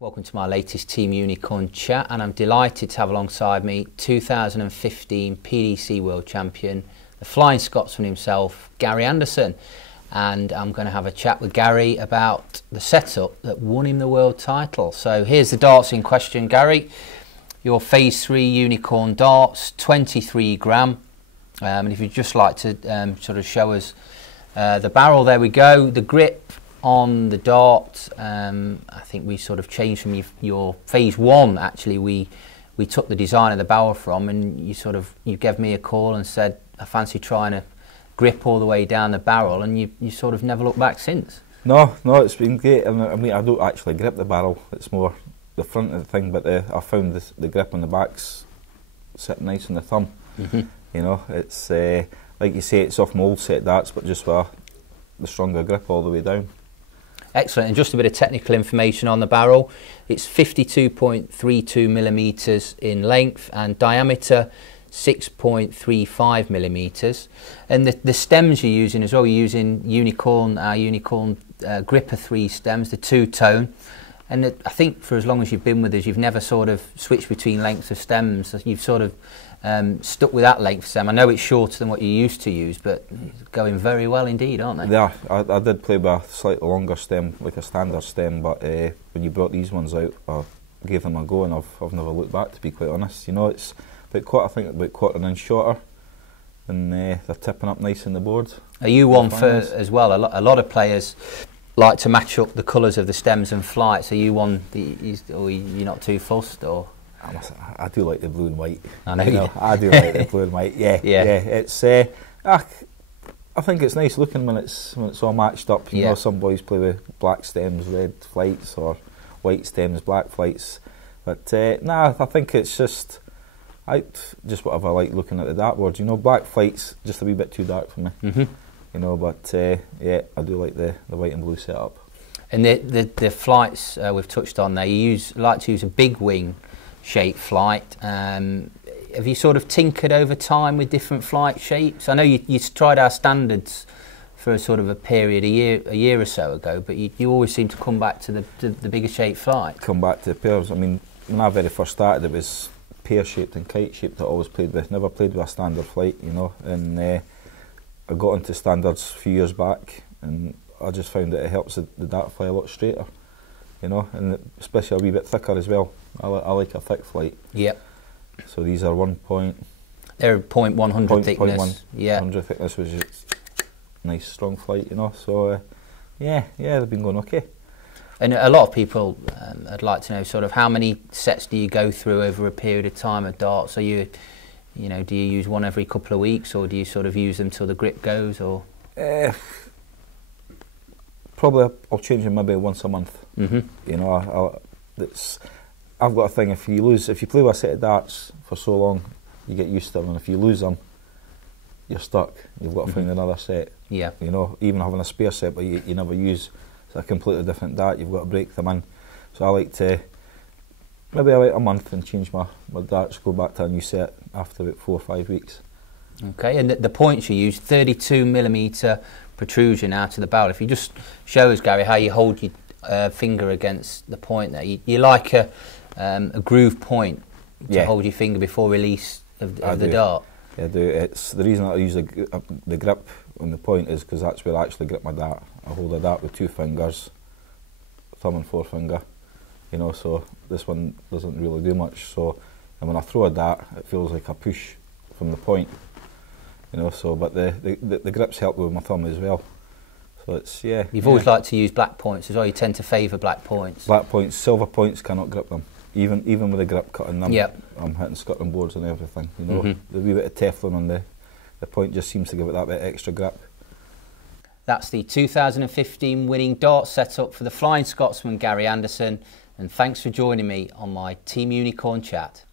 Welcome to my latest Team Unicorn chat, and I'm delighted to have alongside me 2015 PDC World Champion, the Flying Scotsman himself, Gary Anderson. And I'm going to have a chat with Gary about the setup that won him the world title. So here's the darts in question, Gary. Your Phase 3 Unicorn darts, 23 gram. And if you'd just like to sort of show us the barrel, there we go. The grip on the dart, I think we sort of changed from your Phase 1. Actually, we took the design of the barrel from, and you gave me a call and said, I fancy trying to grip all the way down the barrel, and you sort of never looked back since. No, it's been great. I mean, I don't actually grip the barrel, it's more the front of the thing, but I found the grip on the back's sitting nice on the thumb. You know, it's like you say, it's off my old set darts, but just with the stronger grip all the way down. Excellent. And just a bit of technical information on the barrel. It's 52.32 millimetres in length and diameter 6.35 millimetres. And the stems you're using as well, you're using our Unicorn Gripper 3 stems, the two-tone. And I think for as long as you've been with us, you've never sort of switched between lengths of stems. You've sort of stuck with that length stem. I know it's shorter than what you used to use, but going very well indeed, aren't they? Yeah, I did play with a slightly longer stem, like a standard stem, but when you brought these ones out, I gave them a go, and I've never looked back, to be quite honest. You know, it's I think about quarter inch shorter, and they're tipping up nice in the board. Are you one for, as well, a lot of players like to match up the colours of the stems and flights? Are you one, or you're not too fussed, or? I do like the blue and white. I know you do. I do like the blue and white. Yeah. It's I think it's nice looking when it's all matched up. You know, some boys play with black stems, red flights, or white stems, black flights. But nah, I think it's just whatever I like looking at the dartboard. You know, black flights just a wee bit too dark for me. You know, but yeah, I do like the white and blue setup. And the flights we've touched on there, you like to use a big wing shape flight. Have you sort of tinkered over time with different flight shapes? I know you tried our standards for a sort of a period a year or so ago, but you always seem to come back to the bigger shape flight. Come back to the pairs. I mean, when I very first started, it was pear shaped and kite shaped that I always played with. Never played with a standard flight, you know. And I got into standards a few years back, and I just found that it helps the dart fly a lot straighter, you know, and especially a wee bit thicker as well. I like a thick flight. Yep. So these are 1 point. They're 0.100 thickness. 100 thickness, which is nice strong flight, you know. So yeah, they've been going okay. And a lot of people, I'd like to know sort of how many sets do you go through over a period of time of darts? So you know, do you use one every couple of weeks, or do you sort of use them till the grip goes, or? Probably I'll change them maybe once a month. You know, I've got a thing, if you play with a set of darts for so long, you get used to them, and if you lose them, you're stuck. You've got to find another set. Yeah. You know, even having a spare set but you never use, it's a completely different dart, you've got to break them in. So I like to, maybe I wait a month and change my darts, go back to a new set after about 4 or 5 weeks. Okay, and the points you use, 32 millimetre protrusion out of the barrel. If you just show us, Gary, how you hold your finger against the point there. You like a groove point to hold your finger before release of the dart. Yeah, I do. It's the reason I use the grip on the point is because that's where I actually grip my dart. I hold a dart with 2 fingers, thumb and forefinger. You know, so this one doesn't really do much. So, and when I throw a dart, it feels like a push from the point. You know, so but the grips help with my thumb as well. So it's You've always liked to use black points as well. You tend to favour black points. Black points, silver points cannot grip them. Even with a grip cutting them, I'm hitting Scotland boards and everything. You know, the wee bit of Teflon on the point just seems to give it that bit extra grip. That's the 2015 winning dart setup for the Flying Scotsman Gary Anderson, and thanks for joining me on my Team Unicorn chat.